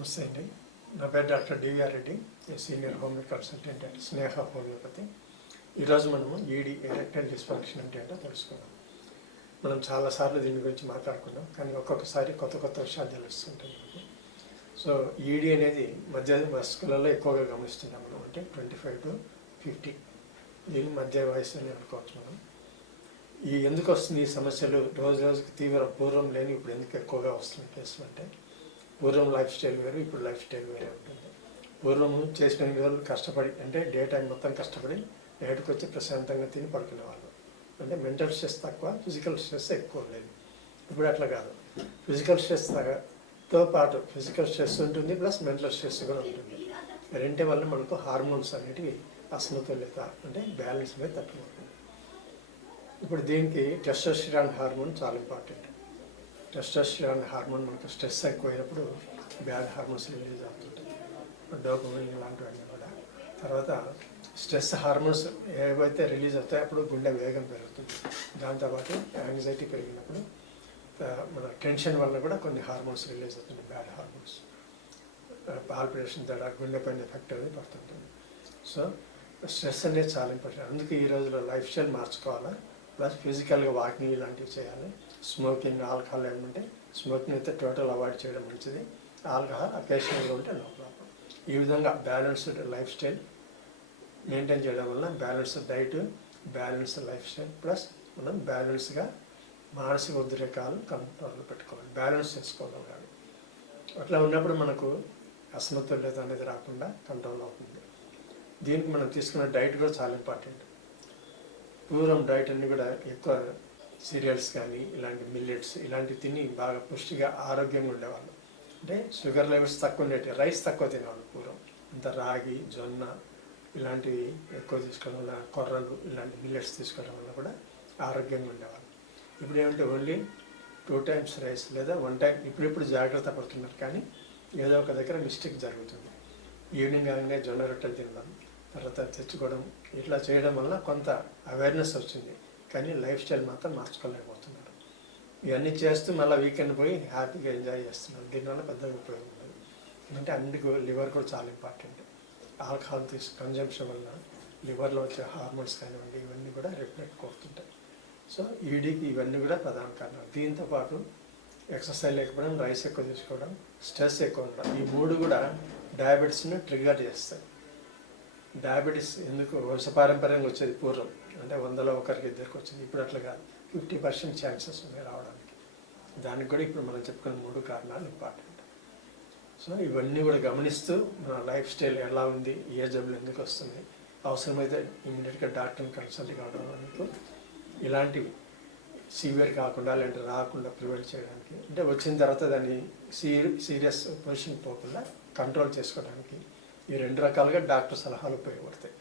నమస్తే అండి నా పేరు doctor DVR Reddy senior homeo consultant and Sneha homeopathy. ఈరోజు మనము ఈడీ ఎరెక్టైల్ డిస్ఫంక్షన్ అంటే ఏంటో తెలుసుకున్నాం మనం చాలాసార్లు దీని గురించి మాట్లాడుకున్నాం కానీ ఒక్కొక్కసారి కొత్త కొత్త విషయాలు తెలుస్తుంటాయి సో ఈడీ అనేది మధ్య వయస్కులలో ఎక్కువగా గమనిస్తున్నాం మనం అంటే ట్వంటీ ఫైవ్ టు ఫిఫ్టీ. దీన్ని మధ్య వయసు అని అనుకోవచ్చు మనం. ఈ ఎందుకు వస్తుంది ఈ సమస్యలు? రోజు రోజుకి తీవ్ర పూర్వం లేని ఇప్పుడు ఎందుకు ఎక్కువగా వస్తున్న కేసులు అంటే పూర్వం లైఫ్ స్టైల్ వేరు ఇప్పుడు లైఫ్ స్టైల్ వేరే ఉంటుంది. పూర్వం చేసిన రోజులు కష్టపడి అంటే డే టైం మొత్తం కష్టపడి నైట్కి వచ్చి ప్రశాంతంగా తిని పడుకునే వాళ్ళు అంటే మెంటల్ స్ట్రెస్ తక్కువ ఫిజికల్ స్ట్రెస్ ఎక్కువ లేదు ఇప్పుడు అట్లా కాదు. ఫిజికల్ స్ట్రెస్తో పాటు ఫిజికల్ స్ట్రెస్ ఉంటుంది ప్లస్ మెంటల్ స్ట్రెస్ కూడా ఉంటుంది. రెండే వల్ల మనకు హార్మోన్స్ అనేటివి అసమతుల్యత అంటే బ్యాలెన్స్ మీద తట్టుకుంటుంది. ఇప్పుడు దీనికి టెస్టోస్టిరాన్ హార్మోన్ చాలా ఇంపార్టెంట్. టెస్టోస్టిరాన్ హార్మోన్ మనకు స్ట్రెస్ ఎక్కువైనప్పుడు బ్యాడ్ హార్మోన్స్ రిలీజ్ అవుతుంటాయి. డోపమిన్ ఇలాంటివన్నీ కూడా. తర్వాత స్ట్రెస్ హార్మోన్స్ ఏవైతే రిలీజ్ అవుతాయో అప్పుడు గుండె వేగం పెరుగుతుంది. దాంతోపాటు యాంగ్జైటీ పెరిగినప్పుడు మన టెన్షన్ వల్ల కూడా కొన్ని హార్మోన్స్ రిలీజ్ అవుతుంది బ్యాడ్ హార్మోన్స్ పాల్పిటేషన్ తేడా గుండె పైన ఎఫెక్ట్ అనేది పడుతుంటుంది. సో స్ట్రెస్ అనేది చాలా ఇంపార్టెంట్ అందుకే ఈ రోజుల్లో లైఫ్ స్టైల్ మార్చుకోవాలా? ప్లస్ ఫిజికల్గా వాకింగ్ ఇలాంటివి చేయాలి. స్మోకింగ్ ఆల్కహాల్ ఏమంటే స్మోకింగ్ అయితే టోటల్ అవాయిడ్ చేయడం మంచిది. ఆల్కహాల్ అకేషనల్గా ఉంటే నో ప్రాబ్లం ఈ విధంగా బ్యాలెన్స్డ్ లైఫ్ స్టైల్ మెయింటైన్ చేయడం వల్ల balanced diet balanced lifestyle plus మనం బ్యాలెన్స్గా మానసిక ఉద్రేకాలు కంట్రోల్లో పెట్టుకోవాలి. బ్యాలెన్స్ చేసుకోవాలి కాదు. అట్లా ఉన్నప్పుడు మనకు అసమతుల్యత అనేది రాకుండా కంట్రోల్ అవుతుంది. దీనికి మనం తీసుకున్న డైట్ కూడా చాలా ఇంపార్టెంట్. పూర్వం డైట్ అన్ని కూడా ఎక్కువ సీరియల్స్ కానీ ఇలాంటి మిల్లెట్స్ ఇలాంటివి తిని బాగా పుష్టిగా ఆరోగ్యంగా ఉండేవాళ్ళు. అంటే షుగర్ లెవెల్స్ తక్కువ ఉండేవి రైస్ తక్కువ తినేవాళ్ళు పూర్వం. అంత రాగి జొన్న ఇలాంటివి ఎక్కువ తీసుకోవడం వల్ల కొర్రలు ఇలాంటి మిల్లెట్స్ తీసుకోవడం వల్ల కూడా ఆరోగ్యంగా ఉండేవాళ్ళు. ఇప్పుడు ఏమంటే ఓన్లీ టూ టైమ్స్ రైస్ లేదా వన్ టైం ఇప్పుడిప్పుడు జాగ్రత్త పడుతున్నారు కానీ ఏదో ఒక దగ్గర మిస్టేక్ జరుగుతుంది. ఈవినింగ్ కాగానే జొన్న రొట్టెలు తినడం. తర్వాత తెచ్చుకోవడం ఇట్లా చేయడం వల్ల కొంత అవేర్నెస్ వచ్చింది. కానీ లైఫ్ స్టైల్ మాత్రం మార్చుకోలేకపోతున్నారు. ఇవన్నీ చేస్తూ మళ్ళీ వీకెండ్ పోయి హ్యాపీగా ఎంజాయ్ చేస్తున్నారు. దీనివల్ల పెద్దగా ఉపయోగం ఉండదు ఎందుకంటే అన్నిటికీ లివర్ కూడా చాలా ఇంపార్టెంట్ ఆల్కహాల్ తీసు కన్జంప్షన్ వల్ల లివర్లో వచ్చే హార్మోన్స్ కానివ్వండి ఇవన్నీ కూడా రిఫ్లెక్ట్ కోరుతుంటాయి సో ఈడీకి ఇవన్నీ కూడా ప్రధాన కారణం. దీంతో పాటు ఎక్సర్సైజ్ లేకపోవడం రైస్ ఎక్కువ తీసుకోవడం స్ట్రెస్ ఎక్కువ ఉండడం ఈ మూడు కూడా డయాబెటీస్ని ట్రిగర్ చేస్తాయి. డయాబెటీస్ ఎందుకు వంశపారంపర్యంగా వచ్చేది పూర్వం. అంటే వందలో ఒకరికి ఇద్దరికి వచ్చింది. ఇప్పుడు అట్లా కాదు. ఫిఫ్టీ పర్సెంట్ ఛాన్సెస్ ఉన్నాయి రావడానికి. దానికి కూడా ఇప్పుడు మనం చెప్పుకున్న మూడు కారణాలు ఇంపార్టెంట్. సో ఇవన్నీ కూడా గమనిస్తూ మన లైఫ్ స్టైల్ ఎలా ఉంది ఏ జబ్బులు ఎందుకు వస్తుంది అవసరమైతే ఇమీడియట్గా డాక్టర్ని కన్సల్ట్ కావడం మీకు ఇలాంటివి సీవియర్ కాకుండా లేదంటే రాకుండా ప్రివెంట్ చేయడానికి. అంటే వచ్చిన తర్వాత దాన్ని సీరి సీరియస్ పొజిషన్ పోకుండా కంట్రోల్ చేసుకోవడానికి ఈ రెండు రకాలుగా డాక్టర్ సలహాలు ఉపయోగపడతాయి.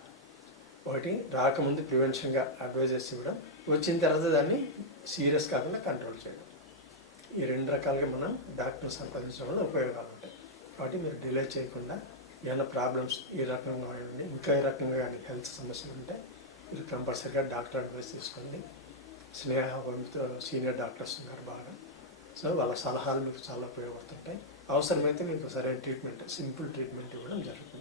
ఒకటి రాకముందు ప్రివెన్షన్గా అడ్వైజెస్ ఇవ్వడం వచ్చిన తర్వాత దాన్ని సీరియస్ కాకుండా కంట్రోల్ చేయడం. ఈ రెండు రకాలుగా మనం డాక్టర్ని సంపాదించడం వల్ల ఉపయోగాలు ఉంటాయి. కాబట్టి మీరు డిలే చేయకుండా ఏమైనా ప్రాబ్లమ్స్ ఈ రకంగా ఉండండి ఇంకా ఈ రకంగా కానీ హెల్త్ సమస్యలు ఉంటే మీరు కంపల్సరీగా డాక్టర్ అడ్వైస్ తీసుకోండి. స్నేహ సీనియర్ డాక్టర్స్ ఉన్నారు బాగా. సో వాళ్ళ సలహాలు మీకు చాలా ఉపయోగపడుతుంటాయి. అవసరమైతే మీకు సరైన ట్రీట్మెంట్ సింపుల్ ట్రీట్మెంట్ ఇవ్వడం జరుగుతుంది.